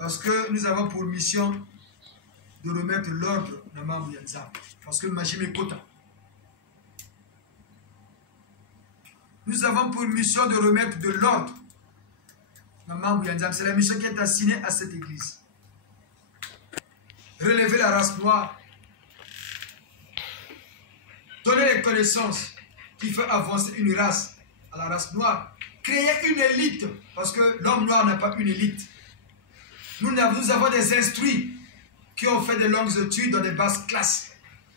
Parce que nous avons pour mission de remettre l'ordre dans Mambo Yanzam. Parce que Majime Kota. Nous avons pour mission de remettre de l'ordre dans Mambo Yanzam. C'est la mission qui est assignée à cette église. Relever la race noire. Donner les connaissances qui font avancer une race à la race noire. Créer une élite. Parce que l'homme noir n'a pas une élite. Nous avons des instruits qui ont fait de longues études dans des basses classes.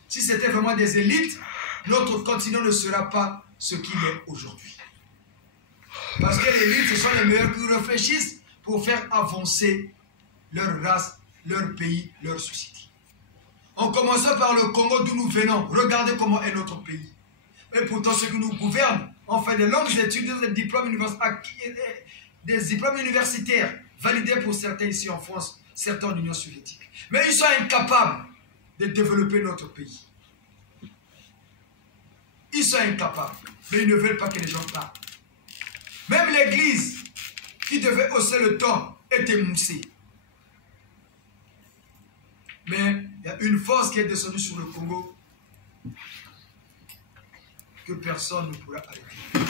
Si c'était vraiment des élites, notre continent ne sera pas ce qu'il est aujourd'hui. Parce que les élites, ce sont les meilleurs qui réfléchissent pour faire avancer leur race, leur pays, leur société. En commençant par le Congo d'où nous venons, regardez comment est notre pays. Et pourtant, ceux qui nous gouvernent ont fait de longues études, des diplômes universitaires, validés pour certains ici en France, certains en Union soviétique. Mais ils sont incapables de développer notre pays. Ils sont incapables, mais ils ne veulent pas que les gens parlent. Même l'église, qui devait hausser le temps, est émoussée. Mais il y a une force qui est descendue sur le Congo que personne ne pourra arrêter.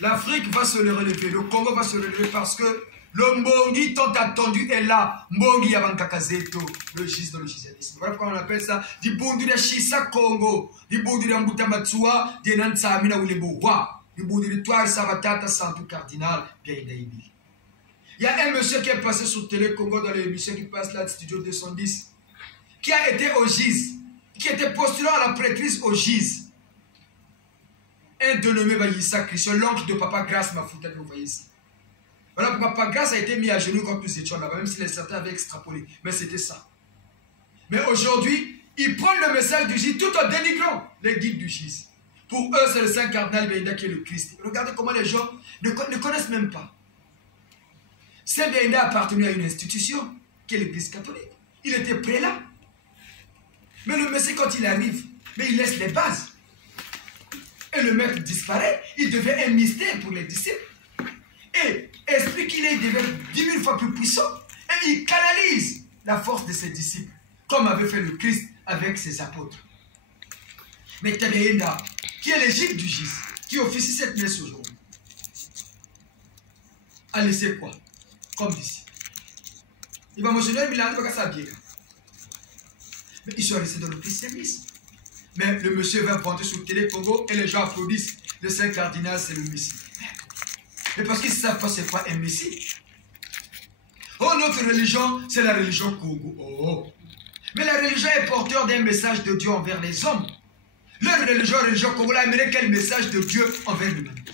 L'Afrique va se relever, le Congo va se relever parce que le Mbongi tant attendu est là. Mbongi Yabankakazeto, le gis dans le gisénisme. Voilà pourquoi on appelle ça di Bundu de Shisa Congo, di Bundu de Mbutamatsua, di Nansamina ou les Bois, di Bundu de Toile Sabatata, Santou Cardinal, bien Daïbi. Il y a un monsieur qui est passé sur Télé Congo dans l'émission qui passe là, Studio 210, qui a été au GIS, qui était postulant à la prêtrise au GIS. Un dénommé Bayissa Christian, l'oncle de Papa Grace Mafouta, vous voyez ici. Voilà pourquoi Papa Grace a été mis à genoux quand nous étions là-bas, même si les certains avaient extrapolé. Mais c'était ça. Mais aujourd'hui, ils prennent le message du GIS tout en dénigrant les guides du GIS. Pour eux, c'est le Saint Cardinal Beïda qui est le Christ. Regardez comment les gens ne connaissent même pas. Saint Beïda appartenait à une institution qui est l'Église catholique. Il était prélat. Mais le Messie, quand il arrive, mais il laisse les bases. Et le maître disparaît. Il devient un mystère pour les disciples. Et esprit qu'il est, il devient 10 000 fois plus puissant. Et il canalise la force de ses disciples, comme avait fait le Christ avec ses apôtres. Mais Tadéenda, qui est l'Égypte du GIS, qui officie cette messe aujourd'hui, a laissé quoi comme disciple? Il va mentionner Milan, mais ils sont restés dans le christianisme. Mais le monsieur va pointer sur Télé Congo et les gens applaudissent. Le Saint Cardinal, c'est le Messie. Mais parce qu'ils ne savent pas c'est quoi un Messie. Oh, notre religion, c'est la religion Congo. Oh. Mais la religion est porteur d'un message de Dieu envers les hommes. Leur religion Congo, a amené quel message de Dieu envers l'humanité?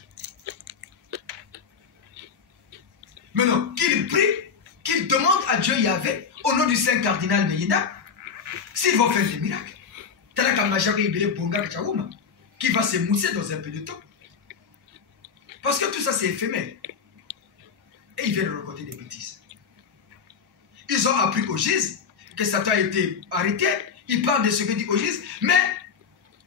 Maintenant, qu'il prie, qu'il demande à Dieu Yahvé, au nom du Saint Cardinal Beïda, s'ils vont faire des miracles. Qui va s'émousser dans un peu de temps. Parce que tout ça c'est éphémère. Et ils viennent raconter des bêtises. Ils ont appris au GIS que Satan a été arrêté. Ils parlent de ce que dit au GIS, mais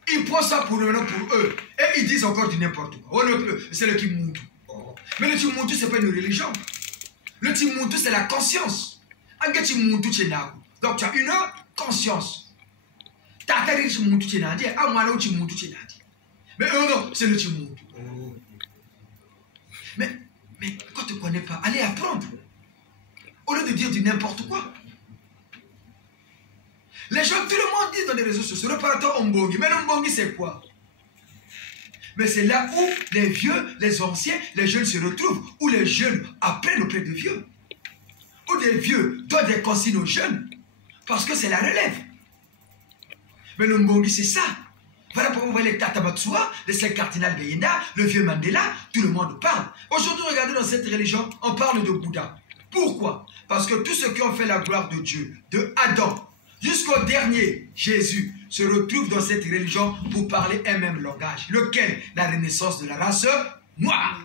ils prennent ça pour eux. Et ils disent encore du n'importe quoi. Oh, c'est le Timuntu. Oh. Mais le Timuntu, ce n'est pas une religion. Le Timuntu, c'est la conscience. Donc tu as une conscience. Mais eux non, c'est le Timuntu. Oh. Mais quand tu ne connais pas, allez apprendre. Au lieu de dire du n'importe quoi. Les gens, tout le monde dit dans les réseaux sociaux, repartons en Mbongi. Mais le Mbongi, c'est quoi? Mais c'est là où les vieux, les anciens, les jeunes se retrouvent. Où les jeunes apprennent auprès des vieux. Où des vieux donnent des consignes aux jeunes. Parce que c'est la relève. Mais le Mbongi, c'est ça. Voilà pourquoi vous voyez les Tatabatsua, le Saint Cardinal Beïda, le vieux Mandela, tout le monde parle. Aujourd'hui, regardez dans cette religion, on parle de Bouddha. Pourquoi? Parce que tous ceux qui ont fait la gloire de Dieu, de Adam, jusqu'au dernier, Jésus, se retrouvent dans cette religion pour parler un même langage. Lequel? La renaissance de la race noire.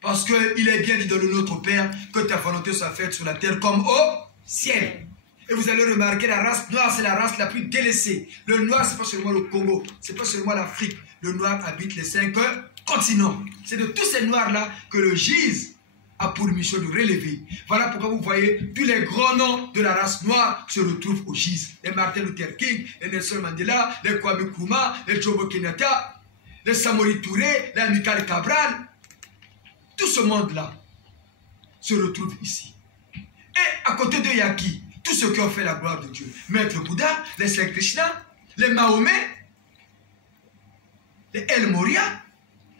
Parce qu'il est bien dit dans le Notre Père que ta volonté soit faite sur la terre comme au ciel. Et vous allez remarquer, la race noire, c'est la race la plus délaissée. Le noir, ce n'est pas seulement le Congo, ce n'est pas seulement l'Afrique. Le noir habite les 5 continents. C'est de tous ces noirs-là que le GIS a pour mission de relever. Voilà pourquoi vous voyez tous les grands noms de la race noire se retrouvent au GIS. Les Martin Luther King, les Nelson Mandela, les Kwame Nkrumah, les Jomo Kenyatta, les Samori Touré, les Amilcar Cabral. Tout ce monde-là se retrouve ici. Et à côté d'eux, il y a qui? Tous ceux qui ont fait la gloire de Dieu. Maître Bouddha, les Saint Krishna, les Mahomet, les El Moria,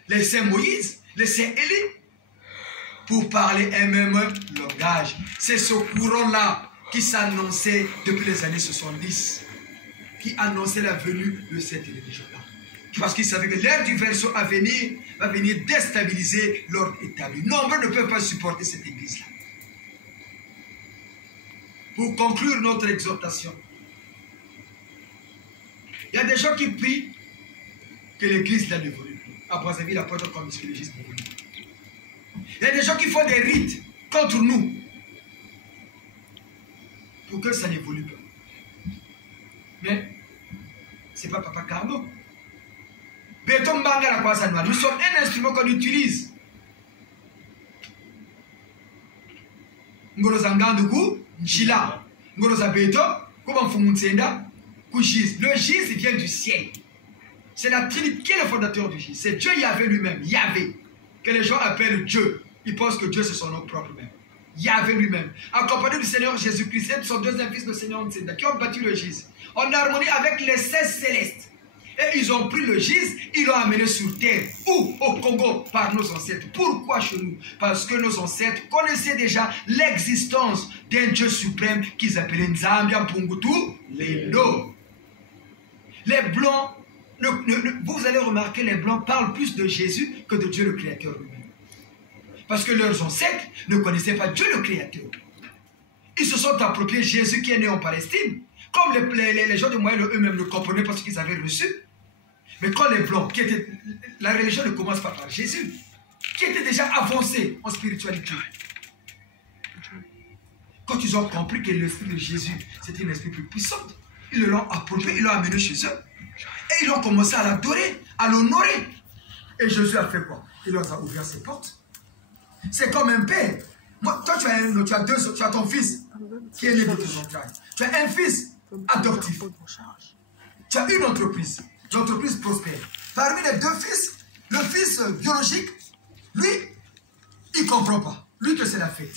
les Saint Moïse, les Saint Élie, pour parler un même langage. C'est ce courant-là qui s'annonçait depuis les années 70, qui annonçait la venue de cette religion-là. Parce qu'ils savaient que l'ère du verseau à venir va venir déstabiliser l'ordre établi. Nombreux ne peuvent pas supporter cette église-là. Pour conclure notre exhortation, il y a des gens qui prient que l'église là n'évolue plus. À Brazzaville, la porte comme que l'église n'évolue plus. Il y a des gens qui font des rites contre nous pour que ça n'évolue pas. Mais ce n'est pas Papa Carlo. Nous sommes un instrument qu'on utilise. Le GIS vient du ciel. C'est la Trinité qui est le fondateur du GIS. C'est Dieu Yahvé lui-même, Yahvé, que les gens appellent Dieu. Ils pensent que Dieu c'est son nom propre même. Yahvé lui-même, accompagné du Seigneur Jésus-Christ, et son deuxième fils, le Seigneur Ntsenda, qui ont bâti le GIS en harmonie avec les 16 célestes. Et ils ont pris le GIS, ils l'ont amené sur terre. Où? Au Congo, par nos ancêtres. Pourquoi chez nous? Parce que nos ancêtres connaissaient déjà l'existence d'un Dieu suprême qu'ils appelaient Nzambia Mpungutu Lelo. Les Blancs, vous allez remarquer, les Blancs parlent plus de Jésus que de Dieu le Créateur lui-même. Parce que leurs ancêtres ne connaissaient pas Dieu le Créateur. Ils se sont appropriés Jésus qui est né en Palestine. Comme les gens de Moyen eux-mêmes ne comprenaient pas ce qu'ils avaient reçu. Mais quand les Blancs, la religion ne commence pas par Jésus, qui était déjà avancé en spiritualité. Quand ils ont compris que l'esprit de Jésus, c'était un esprit plus puissant, ils l'ont approprié, ils l'ont amené chez eux. Et ils ont commencé à l'adorer, à l'honorer. Et Jésus a fait quoi? Il leur a ouvert ses portes. C'est comme un père. Moi, toi, tu as ton fils qui est né de tes entrailles. Tu as un fils adoptif. Tu as une entreprise. L'entreprise prospère. Parmi les deux fils, le fils biologique, lui, il ne comprend pas. Lui que c'est la fête.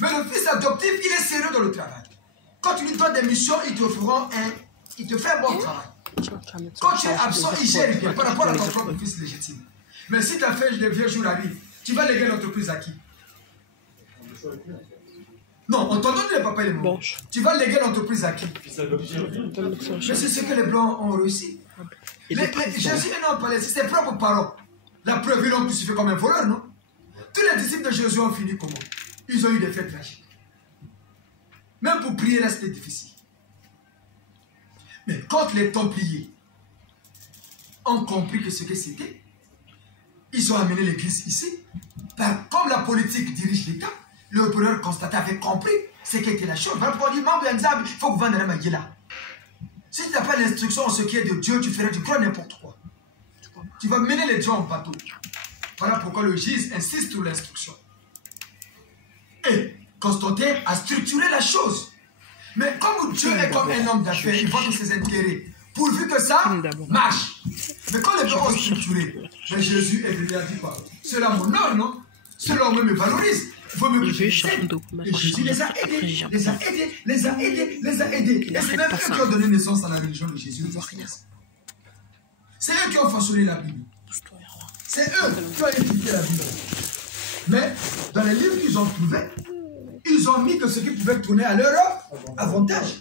Mais le fils adoptif, il est sérieux dans le travail. Quand tu lui donnes des missions, il te fait un bon travail. Quand tu es absent, il gère bien par rapport à ton propre fils légitime. Mais si ta fête de vieux jours arrive, tu vas léguer l'entreprise à qui? Non, on t'en donne les papas et les mamans. Tu vas léguer l'entreprise à qui? Mais c'est ce que les Blancs ont réussi. Jésus est né en Palestine, ses propres parents. La preuve, ils l'ont crucifié comme un voleur, non? Tous les disciples de Jésus ont fini comment? Ils ont eu des faits tragiques. Même pour prier, là, c'était difficile. Mais quand les Templiers ont compris que ce que c'était, ils ont amené l'église ici. Comme la politique dirige l'État, le gouverneur constaté avait compris ce qu'était la chose. Voilà pourquoi on dit, il faut que vous vendez la magie là. Si tu n'as pas l'instruction en ce qui est de Dieu, tu ferais du croire n'importe quoi. Tu vas mener les gens en bateau. Voilà pourquoi le GIS insiste sur l'instruction. Et Constantin a structuré la chose. Mais comme Dieu est comme un homme d'affaires, il voit que ses intérêts, pourvu que ça marche. Mais quand les gens ont structuré, mais Jésus est venu à dire quoi? Cela m'honore, non? Cela me valorise. Il faut me prier. Et Jésus les a aidés, les a aidés. Et c'est même eux qui ont donné naissance à la religion de Jésus. C'est eux qui ont façonné la Bible. C'est eux qui ont étudié la Bible. Mais dans les livres qu'ils ont trouvés, ils ont mis que ce qui pouvait tourner à leur avantage.